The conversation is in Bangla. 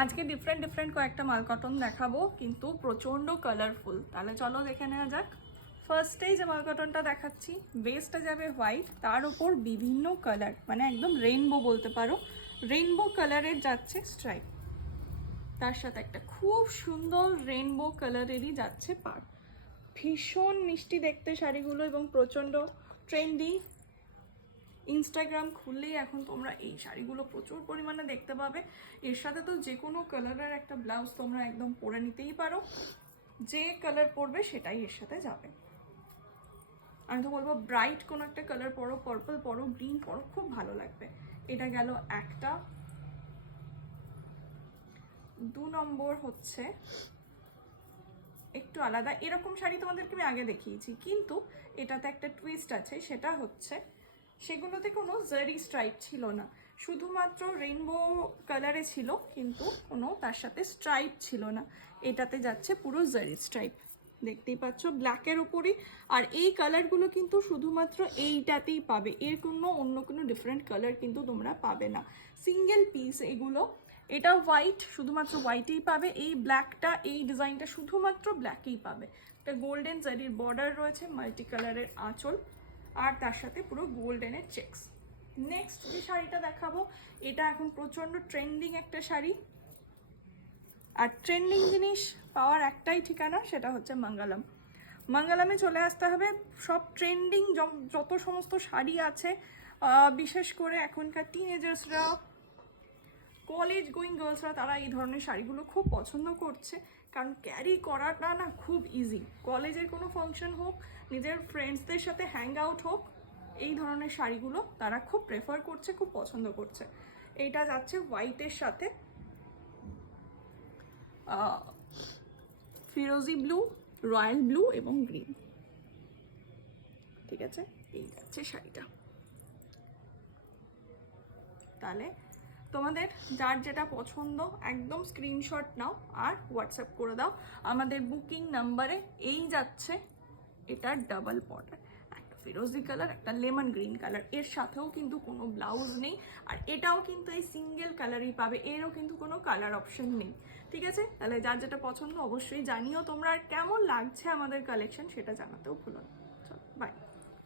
আজকে ডিফারেন্ট কয়েকটা মাল কটন দেখাবো, কিন্তু প্রচণ্ড কালারফুল। তাহলে চলো দেখে নেওয়া যাক। ফার্স্টেই যে মাল কটনটা দেখাচ্ছি, বেসটা যাবে হোয়াইট, তার উপর বিভিন্ন কালার, মানে একদম রেইনবো বলতে পারো, রেইনবো কালারের যাচ্ছে স্ট্রাইপ, তার সাথে একটা খুব সুন্দর রেইনবো কালারেরই যাচ্ছে পাড়। ভীষণ মিষ্টি দেখতে শাড়িগুলো এবং প্রচণ্ড ট্রেন্ডি। ইনস্টাগ্রাম খুললেই এখন তোমরা এই শাড়িগুলো প্রচুর পরিমাণে দেখতে পাবে। এর সাথে তো যে কোনো কালারের একটা ব্লাউজ তোমরা একদম পরে নিতেই পারো, যে কালার পরবে সেটাই এর সাথে যাবে। আমি তো বলবো ব্রাইট কোনো একটা কালার পরো, পার্পল পরো, গ্রিন পরো, খুব ভালো লাগবে। এটা গেল একটা। 2 নম্বর হচ্ছে একটু আলাদা। এরকম শাড়ি তোমাদেরকে আমি আগে দেখিয়েছি, কিন্তু এটাতে একটা টুইস্ট আছে। সেটা হচ্ছে সেগুলোতে কোনো জারি স্ট্রাইপ ছিল না, শুধুমাত্র রেইনবো কালারে ছিল, কিন্তু কোনো তার সাথে স্ট্রাইপ ছিল না। এটাতে যাচ্ছে পুরো জারি স্ট্রাইপ, দেখতেই পাচ্ছ ব্ল্যাকের উপরই। আর এই কালারগুলো কিন্তু শুধুমাত্র এইটাতেই পাবে, এর কোনো অন্য কোনো ডিফারেন্ট কালার কিন্তু তোমরা পাবে না। সিঙ্গেল পিস এগুলো। এটা হোয়াইট, শুধুমাত্র হোয়াইটেই পাবে। এই ব্ল্যাকটা, এই ডিজাইনটা শুধুমাত্র ব্ল্যাকেই পাবে। একটা গোল্ডেন জারির বর্ডার রয়েছে, মাল্টি কালারের আঁচল, আর তার সাথে পুরো গোল্ডেনের চেকস। নেক্সট যে শাড়িটা দেখাবো, এটা এখন প্রচণ্ড ট্রেন্ডিং একটা শাড়ি। আর ট্রেন্ডিং জিনিস পাওয়ার একটাই ঠিকানা, সেটা হচ্ছে মঙ্গলম। মঙ্গলমে চলে আসতে হবে। সব ট্রেন্ডিং যত সমস্ত শাড়ি আছে, বিশেষ করে এখনকার টিনেজার্সরা, কলেজ গোয়িং গার্লসরা, তারা এই ধরনের শাড়িগুলো খুব পছন্দ করছে, কারণ ক্যারি করাটা না খুব ইজি। কলেজের কোনো ফাংশন হোক, নিজের ফ্রেন্ডসদের সাথে হ্যাং আউট হোক, এই ধরনের শাড়িগুলো তারা খুব প্রেফার করছে, খুব পছন্দ করছে। এইটা যাচ্ছে হোয়াইটের সাথে ফিরোজি ব্লু, রয়্যাল ব্লু এবং গ্রিন। ঠিক আছে, এই যাচ্ছে শাড়িটা। তাহলে তোমাদের যার যেটা পছন্দ একদম স্ক্রিনশট নাও আর হোয়াটসঅ্যাপ করে দাও আমাদের বুকিং নাম্বারে। এই যাচ্ছে এটা ডাবল বর্ডার, একটা ফিরোজি কালার, একটা লেমন গ্রিন কালার, এর সাথেও কিন্তু কোনো ব্লাউজ নেই। আর এটাও কিন্তু এই সিঙ্গেল কালারই পাবে, এরও কিন্তু কোনো কালার অপশন নেই। ঠিক আছে, তাহলে যার যেটা পছন্দ অবশ্যই জানিও তোমরা। আর কেমন লাগছে আমাদের কালেকশন সেটা জানাতেও ভুলো না। চলো বাই।